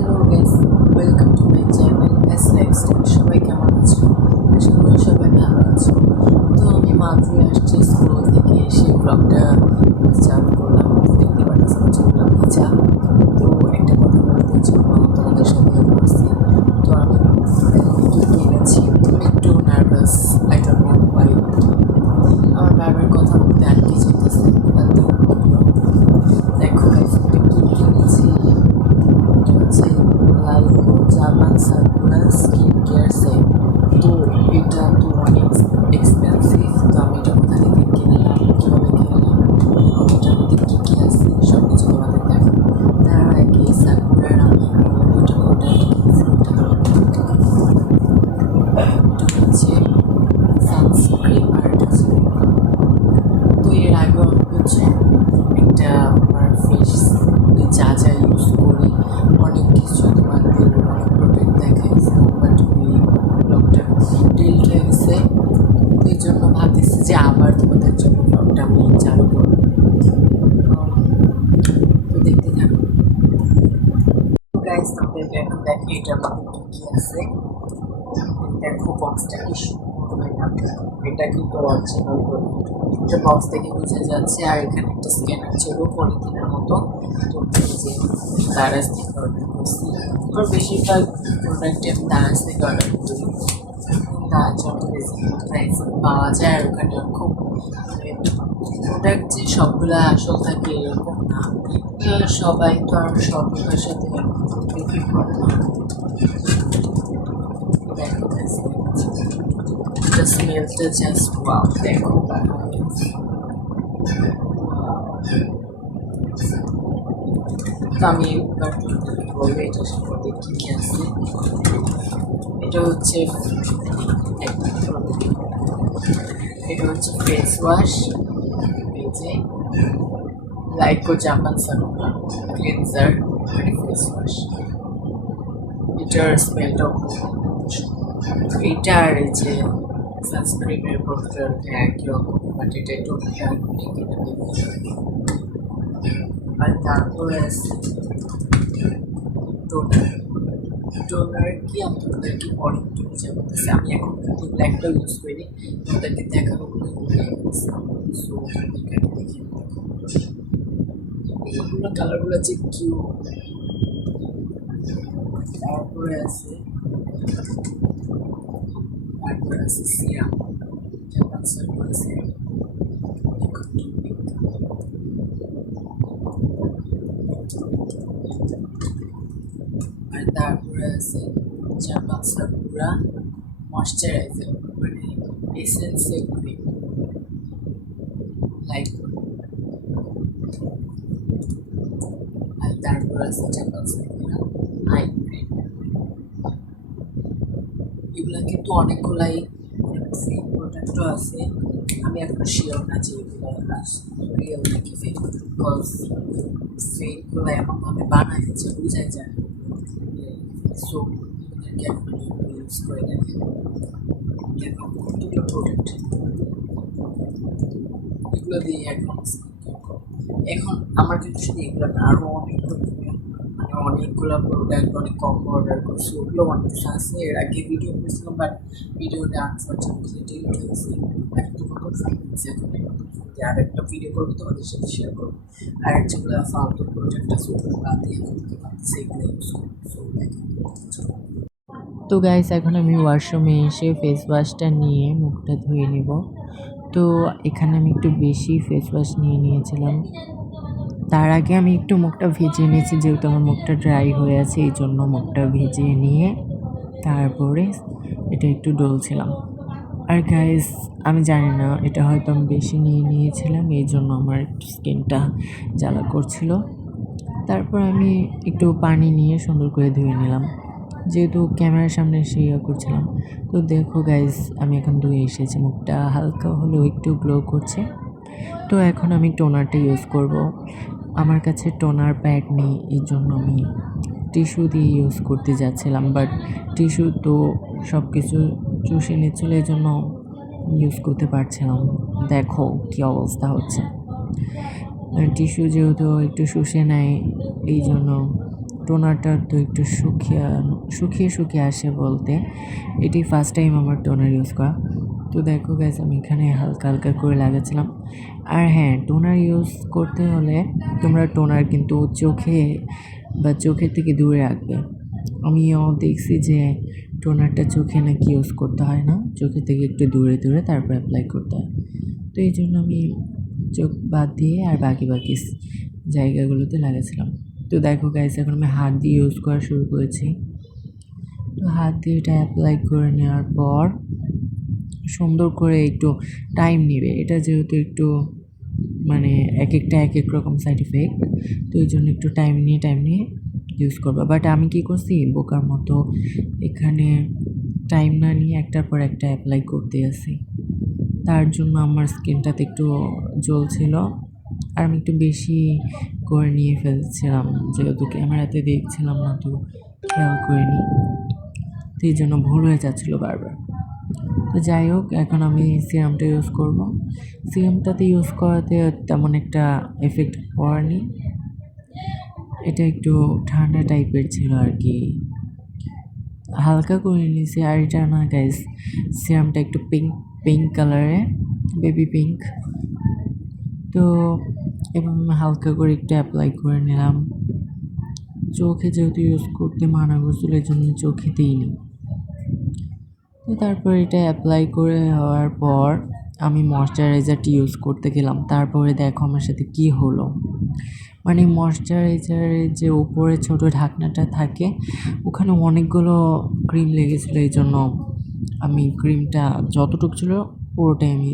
Hello guys, welcome to my channel S lifestyle. সবাই কেমন আছো? আশা করি সবাই ভালো আছো। তো আমি মাত্রই আসছি স্কুল থেকে, এসে ব্লগটা চালু করলাম। দেখতে পাচ্ছি চুলগুলো ভেজা। তো একটা কথা বলতে জন্য তোমাদের সাথে বলছি। তো আমি এখন কি কিনেছি, একটু nervous, I don't know Y. আমার বাবার কথা বলতে আর কি যেতেছে, দেখো গাইস একটা কি কিনেছি। এটা হচ্ছে লাইকো Japan sakura skin care set. তো এটা তো অনেক এক্সপেন্সিভ। তো আমি এটা কোথা থেকে কিনলাম, কীভাবে কিনলাম এবং এটার মধ্যে কী কী আছে সব কিছু তোমাদের দেখো। তার আগে সাকুরার আমি আরও দুটো প্রোডাক্ট কিনেছি। এটা হচ্ছে সানস্ক্রিন আর এটা তো এর আগেও আমি হচ্ছে একটা আমার ফেস যা যা ইউজ করি অনেক কিছু তোমাদের অনেক প্রোডাক্ট দেখাইছে, বাট ওই ব্লগটা ডিলিট হয়ে গেছে। তো এই জন্য ভাবতেছি যে আবার তোমাদের জন্য ব্লগটা আমি চালু করবো। তো দেখতে থাকো গাইস, তোমাদেরকে এখন দেখি এটার মধ্যে কী আছে। দেখো বক্সটা কি সুন্দর হয় না, এটা কিন্তু অরিজিনাল প্রোডাক্ট, এটা বক্স থেকে বোঝা যাচ্ছে। আর এখানে একটা স্ক্যানার ছিল পলিথিনের মতো। তো এই যে দারাজ থেকে অর্ডার করছি। আর বেশিরভাগ প্রোডাক্ট আমি দারাজ থেকে অর্ডার করি, তার জন্য বেশি প্রাইসে পাওয়া যায়। আর ওখানে খুব প্রোডাক্ট যে সবগুলো আসল থাকে এরকম না। সবাই তো আর সবগুলোর সাথে বিক্রি করে না। দেখো the smellটা জাস্ট ওয়াও। দেখো তো আমি এবার বলবো এটার সম্পর্কে কী কী আছে। এটা হচ্ছে এটা হচ্ছে ফেস ওয়াশ, এই যে লাইকো জাপান সাকুরা ক্লিনজার মানে ফেস ওয়াশ। এটার স্মেলটাও খুব এইটা আর এই যে সানস্ক্রিনের বোতলটা একই রকম, বাট এটা একটু আর তারপরে আছে টোনার। টোনার কি আমি তোমাদেরকে পরে একটু বুঝে বলতেছি। আমি এখন কিন্তু ব্ল্যাকটা ইউজ করি, তোমাদেরকে দেখাবো এইগুলো কালারগুলো যে কিউট। তারপরে আছে সিরাম, জাপান সাকুরা সিরাম। আর তারপরে আছে জাপান সাকুরা ময়শ্চারাইজার মানে এসেন্সিয়াল ক্রিম লাইক। আর তারপরে আছে জাপান সাকুরা আই ক্রিম। এগুলা কিন্তু অনেকগুলাই ফেক প্রোডাক্টও আছে। আমি এখন শিওর না যে এগুলো রিয়েল নাকি ফেক, বিকজ ফেকগুলো এমনভাবে বানায় যে বোঝাই যায়। সো ওদেরকে এখন ইউজ করে দেখে দেখো কতগুলো প্রোডাক্ট এগুলো দিয়ে এখন আমার কিন্তু শুধু এগুলো না, আরও অনেকগুলো মানে অনেকগুলো প্রোডাক্ট অনেক কম অর্ডার করছি। ওগুলো অনেক কিছু আছে, এর আগে ভিডিও করেছিলাম, বাট ভিডিওটা আনফর্চুনেটলি ডিলিট হয়েছে। একটা নতুন ফোন কিনছি, এখন আর একটা ভিডিও করবো তোমাদের সাথে শেয়ার করবো। আর যেগুলো ফালতু প্রোডাক্ট আছে ওগুলো বাদ দিয়ে এখন সেগুলো ইউজ করবো। তো গাইস এখন আমি ওয়াশরুমে এসে ফেস ওয়াশটা নিয়ে মুখটা ধুয়ে নিব। তো এখানে আমি একটু বেশি ফেস ওয়াশ নিয়ে নিয়েছিলাম। তার আগে আমি একটু মুখটা ভিজিয়ে নিয়েছি, যেহেতু আমার মুখটা ড্রাই হয়ে আছে, এই জন্য মুখটা ভিজিয়ে নিয়ে তারপরে এটা একটু ডলছিলাম। আর গাইস আমি জানি না, এটা হয়তো আমি বেশি নিয়ে নিয়েছিলাম, এই জন্য আমার একটু স্কিনটা জ্বালা করছিল। তারপর আমি একটু পানি নিয়ে সুন্দর করে ধুয়ে নিলাম, যেহেতু ক্যামেরার সামনে এসে করছিলাম। তো দেখো গাইস আমি এখন ধুয়ে এসেছি, মুখটা হালকা হলেও একটু গ্লো করছে। তো এখন আমি টোনারটা ইউজ করব। আমার কাছে টোনার প্যাড নেই, এই জন্য আমি টিস্যু দিয়ে ইউজ করতে যাচ্ছিলাম, বাট টিস্যু তো সব কিছু চুষে নিচ্ছিল, এই জন্য ইউজ করতে পারছিলাম। দেখো কী অবস্থা হচ্ছে। টিস্যু যেহেতু একটু শুষে নেয়, এই জন্য টোনারটা তো একটু শুকিয়ে শুকিয়ে আসে বলতে। এটি ফার্স্ট টাইম আমার টোনার ইউজ করা। তো দেখো গাইস, আমি এখানে হালকা হালকা করে লাগাচ্ছিলাম। আর হ্যাঁ, টোনার ইউজ করতে হলে তোমরা টোনার কিন্তু চোখে বা চোখের থেকে দূরে রাখবে। আমিও দেখছি যে টোনারটা চোখে নাকি ইউজ করতে হয় না, চোখের থেকে একটু দূরে দূরে তারপর অ্যাপ্লাই করতে হয়। তো এই জন্য আমি চোখ বাদ দিয়ে আর বাকি জায়গাগুলোতে লাগাচ্ছিলাম। তো দেখো গাইস, এখন আমি হাত দিয়ে ইউজ করা শুরু করেছি। তো হাত দিয়ে এটা অ্যাপ্লাই করে নেওয়ার পর সুন্দর করে একটু টাইম নেবে। এটা যেহেতু একটু মানে এক একটা এক এক রকম সাইড এফেক্ট, তো এই জন্য একটু টাইম নিয়ে ইউজ করবা। বাট আমি কী করছি, বোকার মতো এখানে টাইম না নিয়ে একটার পর একটা অ্যাপ্লাই করতে আসি। তার জন্য আমার স্কিনটাতে একটু জ্বলছিল, আর আমি একটু বেশি করে নিয়ে ফেলছিলাম, যেহেতু ক্যামেরাতে দেখছিলাম না, তো খেয়াল করিনি। তো এই জন্য ভুল হয়ে যাচ্ছিলো বারবার। তো যাই হোক, এখন আমি সিরামটা ইউজ করব। সিরামটাতে ইউজ করাতে তেমন একটা এফেক্ট পড়েনি, এটা একটু ঠান্ডা টাইপের ছিল আর কি, হালকা করে নিয়েছি। আর এটা না গাইস, সিরামটা একটু পিঙ্ক কালারে, বেবি পিঙ্ক। তো এবং হালকা করে একটু অ্যাপ্লাই করে নিলাম। চোখে যেহেতু ইউজ করতে মানা করছিল, এই জন্য চোখে দিইনি। তো তারপর এটা অ্যাপ্লাই করে হওয়ার পর আমি ময়শ্চারাইজারটি ইউজ করতে গেলাম। তারপরে দেখো আমার সাথে কি হলো, মানে ময়শ্চারাইজারের যে উপরে ছোট ঢাকনাটা থাকে, ওখানে অনেকগুলো ক্রিম লেগেছিলো। এই জন্য আমি ক্রিমটা যতটুকু ছিল পুরোটাই আমি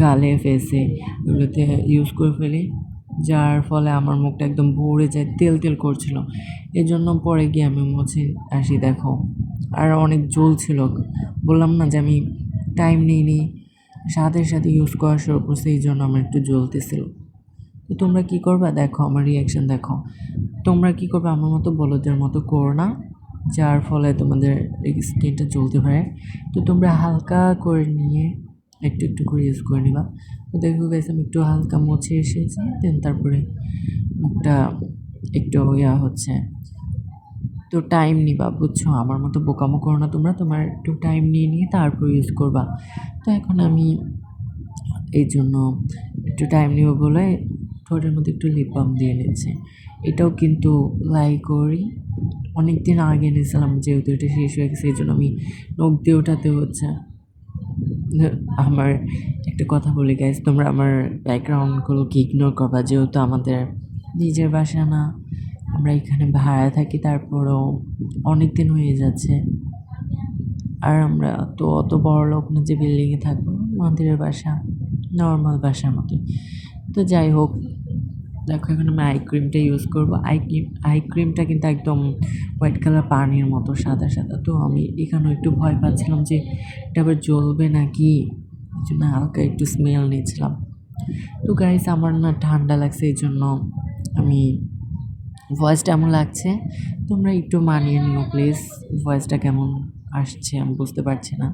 গালে ফেসে এগুলোতে ইউজ করে ফেলি, যার ফলে আমার মুখটা একদম ভরে যায়, তেল তেল করছিল। এই জন্য পরে গিয়ে আমি মুছে আসি। দেখো, আর অনেক জ্বলছিল, বললাম না যে আমি টাইম নিইনি, সাথে সাথে ইউজ করা শুরু করছি, এই জন্য আমার একটু জ্বলতেছিল। তো তোমরা কী করবা, দেখো আমার রিয়াকশান দেখো। তোমরা কী করবে, আমার মতো বলদের মতো করো না, যার ফলে তোমাদের স্কিনটা জ্বলতে পারে। তো তোমরা হালকা করে নিয়ে একটু একটু করে ইউজ করে নিবা। তো দেখো গাইস, আমি একটু হালকা মুছে এসেছি, দেন তারপরে মুখটা একটু হচ্ছে। তো টাইম নিবা, বুঝছো, আমার মতো বোকামো করো না তোমরা, তোমার একটু টাইম নিয়ে তারপর ইউজ করবা। তো এখন আমি এই জন্য একটু টাইম নিব বলে ঠোঁটের মধ্যে একটু লিপ বাম দিয়ে নিচ্ছি। এটাও কিন্তু করি অনেক দিন আগে নিয়েছিলাম, যেহেতু এটা শেষ হয়ে গেছে, এই জন্য আমি নখ দিয়ে ওঠাতে হচ্ছে। আমার একটা কথা বলি গাইস, তোমরা আমার ব্যাকগ্রাউন্ডগুলোকে ইগনোর করবা, যেহেতু আমাদের নিজের বাসা না, আমরা এখানে ভাড়া থাকি, তারপরেও অনেক দিন হয়ে যাচ্ছে। আর আমরা তো অত বড় লোক না যে বিল্ডিংয়ে থাকবো, মন্দিরের বাসা, নর্মাল বাসার মতো। তো যাই হোক, দেখো এখন আমি আই ক্রিমটা ইউজ করবো। আই ক্রিমটা কিন্তু একদম হোয়াইট কালার পানির মতো সাদা সাদা। তো আমি এখানেও একটু ভয় পাচ্ছিলাম যে এটা আবার জ্বলবে নাকি, এই জন্য হালকা একটু স্মেল নিয়েছিলাম। তো গাইস, আমার না ঠান্ডা লাগছে, এই জন্য আমি ভয়েসটা এমন লাগছে, তোমরা একটু মানিয়ে নিও প্লিজ। ভয়েসটা কেমন আসছে আমি বুঝতে পারছি না।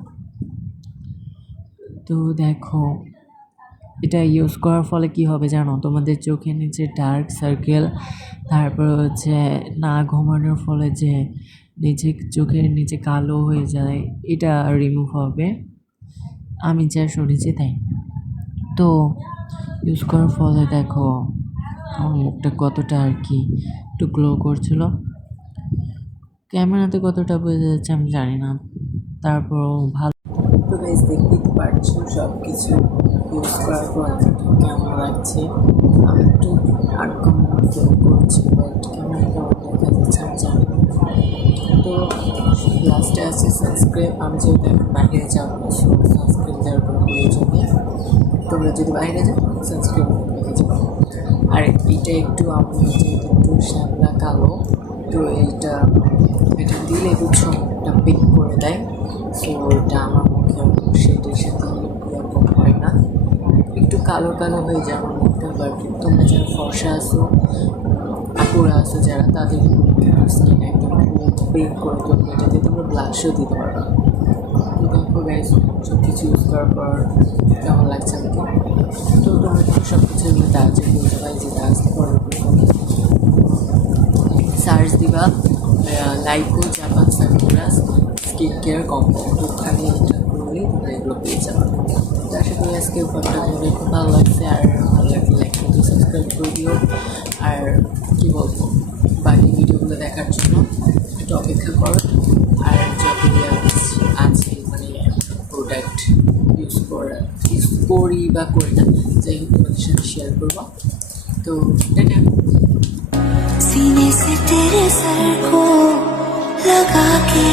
তো দেখো, এটা ইউজ করার ফলে কি হবে জানো, তোমাদের চোখের নিচে ডার্ক সার্কেল, তারপর হচ্ছে না ঘুমানোর ফলে যে চোখের নিচে কালো হয়ে যায়, এটা রিমুভ হবে। আমি যা শুনেছি তাই। তো ইউজ করার ফলে দেখো আমার মুখটা কতটা আর কি একটু গ্লো করছিল। ক্যামেরাতে কতটা বোঝা যাচ্ছে আমি জানি না, তারপরও ভালো। তো গাইস, দেখতেই পারছো সব কিছু ইউজ করার পর কেমন লাগছে। আমি একটু আনকমফোর্টেবল ফিল করছি, বাট ক্যামেরা কেমন দেখা যাচ্ছে আমি জানি না। তো লাস্টে আছে সানস্ক্রিন। আমি যেহেতু এখন বাইরে যাবো, সানস্ক্রিন দেওয়ার কোনো প্রয়োজন নেই। তোমরা যদি বাইরে যাও, সানস্ক্রিন রেখে যাবো। আর এইটা একটু আমি যেহেতু একটু শ্যামলা কালো, তো এটা দিলে বুঝছো মুখটা পিক করে দেয়। সো এটা আমার মুখে শেডের সাথে এরকম হয় না, একটু কালো কালো হয়ে যায় আমার মুখটা। বাট তোমরা যারা ফর্সা আসো, আপুরা আসো যারা, তাদের স্কিন একদম পিক করে তোমরা, এটাতে তোমরা ব্লাশও দিতে পারো। তো দেখো গাইস, সব কিছু ইউজ করার পর কেমন লাগছে আমাকে। তো তোমরা সব কিছু তাড়াতাড়ি বলতে পারি যে আসতে পারো। সার্চ দিবা লাইকো জাপান সাকুরাস স্কিন কেয়ার কম্বো, ওখানে এটা করলে তোমরা এগুলো পেয়ে যাবে। তো আশা করি আজকে ব্লগটা তোমাদের খুব ভালো লাগছে, আর ভালো লাগলে লাইক করতে সাবস্ক্রাইব করে দিও। আর কী বলবো, বাকি ভিডিওগুলো দেখার জন্য একটু অপেক্ষা করো। আর যতগুলি আছে মানে প্রোডাক্ট ইউজ করি বা করি না, যাই হোক তোমাদের সাথে শেয়ার করবো। তো এটা सीने से तेरे सर को लगा के